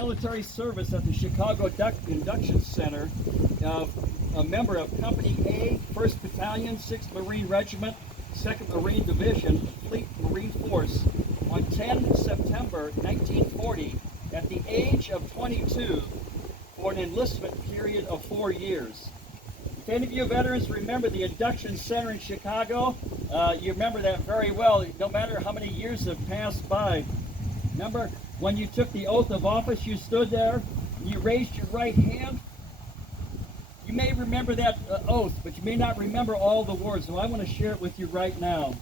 military service at the Chicago Induction Center, a member of Company A, 1st Battalion, 6th Marine Regiment, 2nd Marine Division, Fleet Marine Force, on 10 September 1940 at the age of 22 for an enlistment period of 4 years. If any of you veterans remember the Induction Center in Chicago, you remember that very well, no matter how many years have passed by. Remember when you took the oath of office, you stood there, and you raised your right hand? You may remember that oath, but you may not remember all the words, so I want to share it with you right now.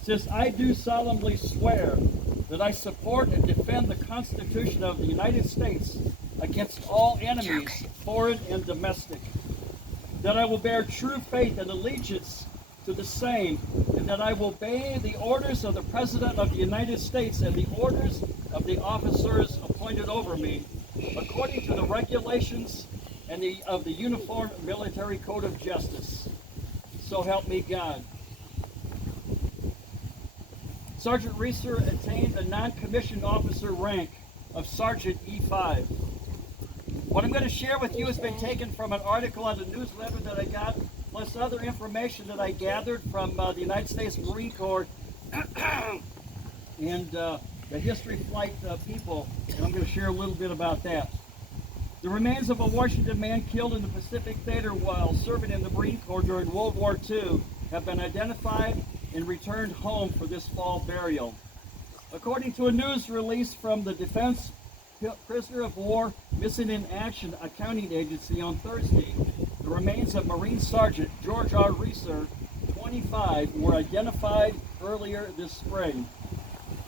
It says, I do solemnly swear that I support and defend the Constitution of the United States against all enemies, foreign and domestic, that I will bear true faith and allegiance to the same, and that I will obey the orders of the President of the United States and the orders of the officers appointed over me, according to the regulations and of the Uniform Military Code of Justice. So help me God. Sergeant Reeser attained a non-commissioned officer rank of Sergeant E5. What I'm going to share with you has been taken from an article on the newsletter that I got, plus other information that I gathered from the United States Marine Corps and the history flight people, and I'm going to share a little bit about that. The remains of a Washington man killed in the Pacific Theater while serving in the Marine Corps during World War II have been identified and returned home for this fall burial. According to a news release from the Defense Prisoner of War Missing in Action Accounting Agency on Thursday, the remains of Marine Sergeant George R. Reeser, 25, were identified earlier this spring.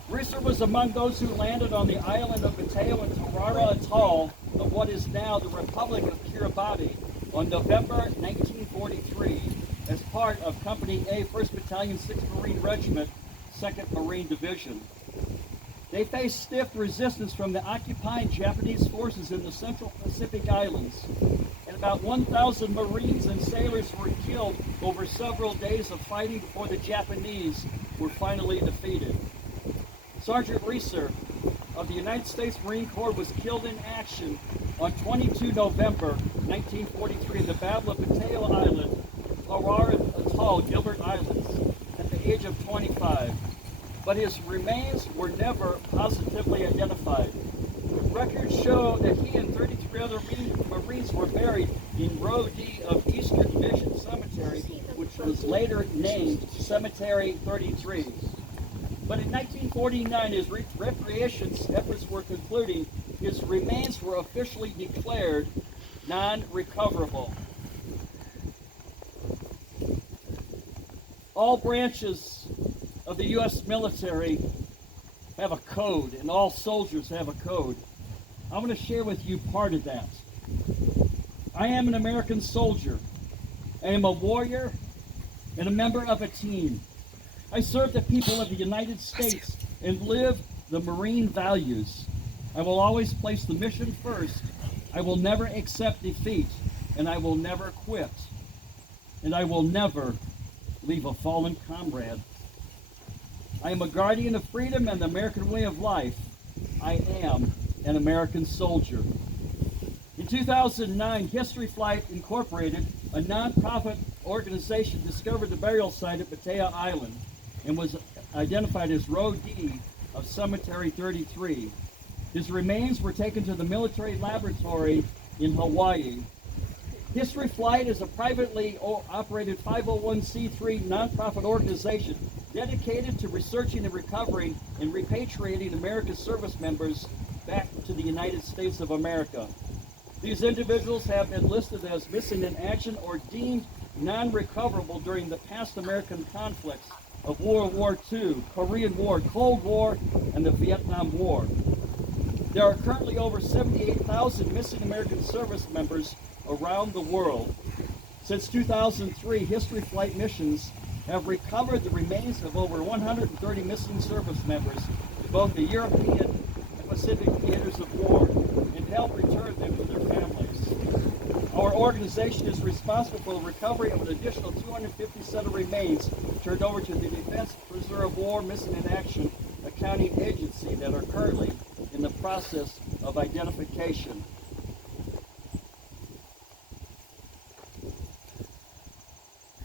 Reeser was among those who landed on the island of Mateo and Tarara Atoll of what is now the Republic of Kiribati on November 1943 as part of Company A, 1st Battalion, 6th Marine Regiment, 2nd Marine Division. They faced stiff resistance from the occupying Japanese forces in the Central Pacific Islands, and about 1,000 Marines and sailors were killed over several days of fighting before the Japanese were finally defeated. Sergeant Reeser of the United States Marine Corps was killed in action on 22 November 1943 in the Battle of Mateo Island, Tarara Atoll, Gilbert Islands, at the age of 25. But his remains were never positively identified. Records show that he and 33 other Marines were buried in Row D of Eastern Division Cemetery, which was later named Cemetery 33. But in 1949, his repatriation efforts were concluding. His remains were officially declared non-recoverable. All branches of the U.S. military have a code, and all soldiers have a code. I want to share with you part of that. I am an American soldier. I am a warrior and a member of a team. I serve the people of the United States and live the Marine values. I will always place the mission first. I will never accept defeat, and I will never quit. And I will never leave a fallen comrade. I am a guardian of freedom and the American way of life. I am an American soldier. In 2009, History Flight Incorporated, a nonprofit organization, discovered the burial site at Mateo Island and was identified as Row D of Cemetery 33. His remains were taken to the military laboratory in Hawaii. History Flight is a privately operated 501c3 nonprofit organization dedicated to researching and recovering and repatriating America's service members back to the United States of America. These individuals have been listed as missing in action or deemed non-recoverable during the past American conflicts of World War II, Korean War, Cold War, and the Vietnam War. There are currently over 78,000 missing American service members around the world. Since 2003, History Flight missions have recovered the remains of over 130 missing service members to both the European and Pacific theaters of war and help return them to their families. Our organization is responsible for the recovery of an additional 250 set of remains turned over to the Defense Prisoner of War Missing in Action Accounting Agency that are currently in the process of identification.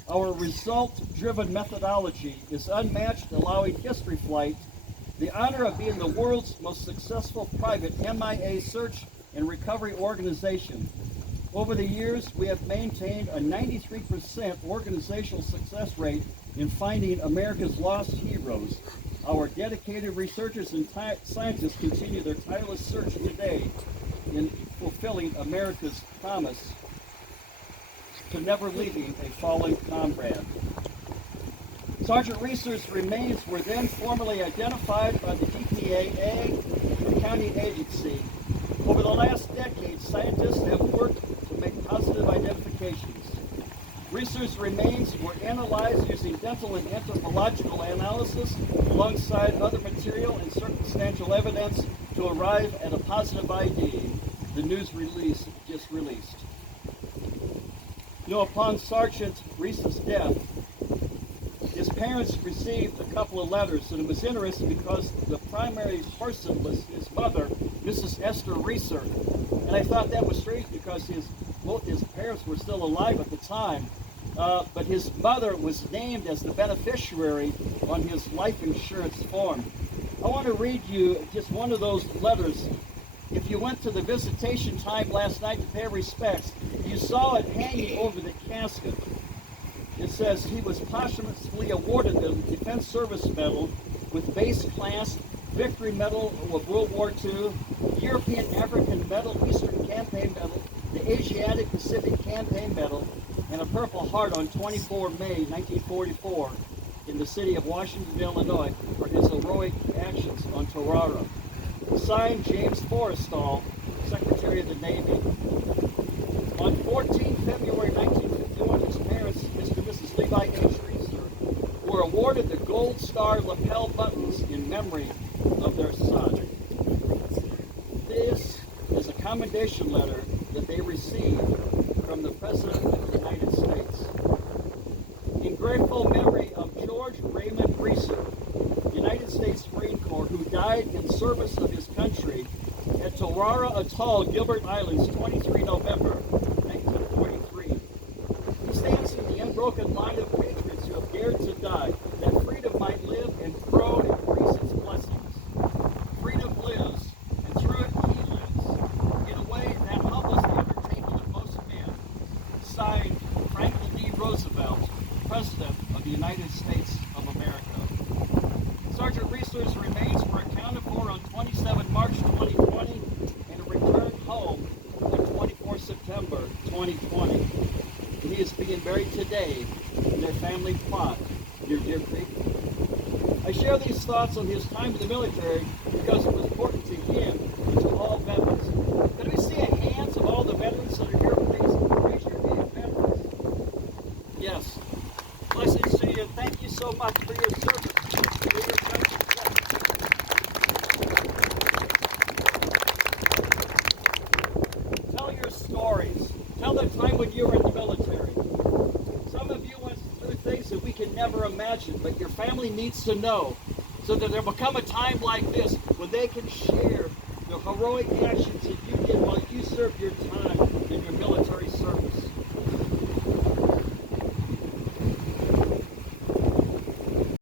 Our result-driven methodology is unmatched, allowing History Flight the honor of being the world's most successful private MIA search and recovery organization. Over the years, we have maintained a 93% organizational success rate in finding America's lost heroes. Our dedicated researchers and scientists continue their tireless search today in fulfilling America's promise to never leaving a fallen comrade. Sergeant Reeser's remains were then formally identified by the DPAA, a county agency. Over the last decade, scientists have worked to make positive identifications. Reeser's remains were analyzed using dental and anthropological analysis alongside other material and circumstantial evidence to arrive at a positive ID, the news release just released. Upon Sergeant Reese's death, his parents received a couple of letters, and it was interesting because the primary person was his mother, Mrs. Esther Reeser. And I thought that was strange because both his parents were still alive at the time, but his mother was named as the beneficiary on his life insurance form. I want to read you just one of those letters. If you went to the visitation time last night to pay respects, you saw it hanging over the casket. It says he was posthumously awarded the Defense Service Medal with Base Class, Victory Medal of World War II, European African Medal, Eastern Campaign Medal, the Asiatic Pacific Campaign Medal, and a Purple Heart on 24 May 1944 in the city of Washington, Illinois for his heroic actions on Tarara. Signed, James Forrestal, Secretary of the Navy. On 14 February 1951, his parents, Mr. and Mrs. Levi H. Reeser, were awarded the Gold Star lapel buttons in memory of their son. This is a commendation letter that they received from the President of the United States. In grateful memory of George Raymond Reeser, United States Marine Corps, who died in service of his country at Tarara Atoll, Gilbert Islands, 23 November 1943. He stands in the unbroken line of patriots who have dared to die, that freedom might live and grow and increase its blessings. Freedom lives, and through it he lives, in a way that humbles the undertaking of most men. Signed, Franklin D. Roosevelt, President of the United States of America. Sergeant Reeser's remains were accounted for on 27 March 2020 and returned home on 24 September 2020. And he is being buried today in their family plot near Deer Creek. I share these thoughts on his time in the military because it was important to him and to all veterans. Can we see a hands of all the veterans that are here, please? Raise your hand, veterans. Yes. Blessings to you, and thank you so much for your service. Tell your stories. Tell the time when you were in the military. Some of you went through things that we can never imagine, but your family needs to know so that there will come a time like this when they can share the heroic actions that you did while you served your time in your military service.